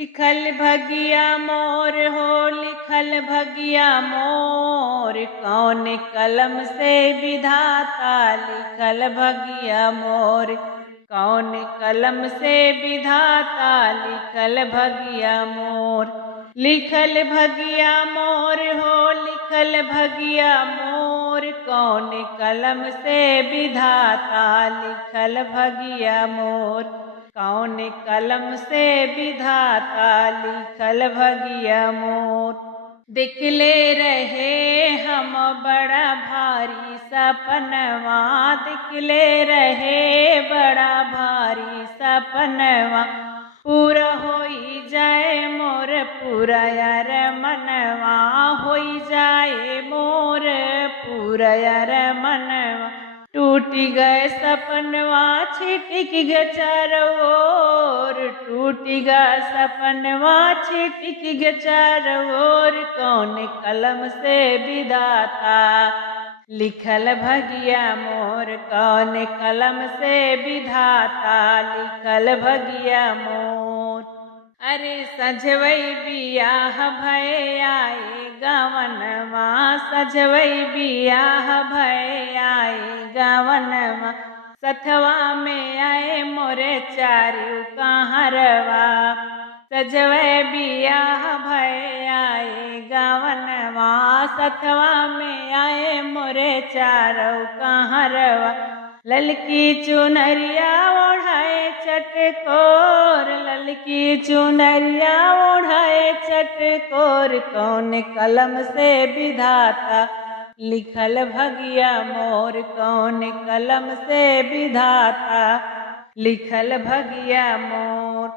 लिखल भगिया मोर हो लिखल भगिया मोर, कौन कलम से विधाता लिखल भगिया मोर, कौन कलम से विधाता लिखल भगिया मोर। लिखल भगिया मोर हो लिखल भगिया मोर, कौन कलम से विधाता लिखल भगिया मोर, कौन कलम से विधाता लिखल भगिया मोर। दिखले रहे हम बड़ा भारी सपनवा, दिखले रहे बड़ा भारी सपनवा, पूरा होई जाए मोर पूरा यार मनवा, होई जाए मोर पूरा यार मनवा। टूटी गए सपनवा छिटिक ग चारों ओर, टूटी गए सपनवा छिटिक ग चारों ओर, कौन कलम से विधाता लिखल भगिया मोर, कौन कलम से विधाता लिखल भगिया मोर। अरे सजवई बियाह भय आए गवनवा, सजवई बियाह भय आए गवनवा, सथवा में आए मोरे चारू कहारवा, सजवई बियाह भय आए गवनवा, सथवा में आए मोरे चारू कहारवा। ललकी चुनरिया ओढ़ाए चटकोर, ललकी चुनरिया ओढ़ाए चटकोर, कौन कलम से विधाता लिखल भगिया मोर, कौन कलम से विधाता लिखल भगिया मोर।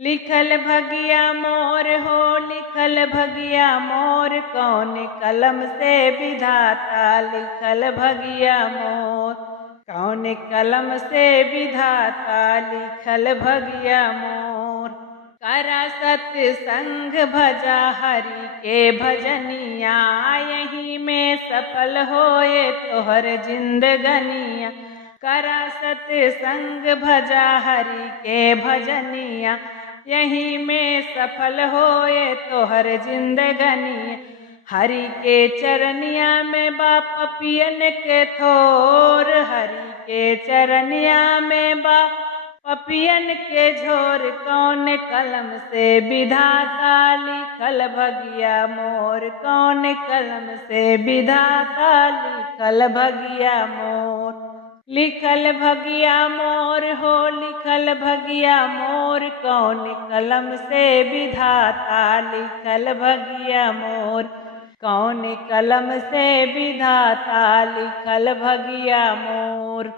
लिखल भगिया मोर हो लिखल भगिया मोर, कौन कलम से विधाता लिखल भगिया मोर, कौन कलम से विधाता लिखल भगिया मोर। करा सत्संग भजा हरि के भजनिया, यही में सफल होए तोहर जिंदगनिया, करा सत्संग भजा हरि के भजनिया, यही में सफल होए तोहर जिंदगनिया। हरि के चरनिया में बा पपियन के थोर, हरि के चरनिया में बा पपियन के झोर, कौन कलम से विधाता लिखल भगिया मोर, कौन कलम से विधाता लिखल भगिया मोर। लिखल भगिया मोर हो लिखल भगिया मोर, कौन कलम से विधाता लिखल भगिया मोर, कौन कलम से विधाता लिखल भगिया मोर।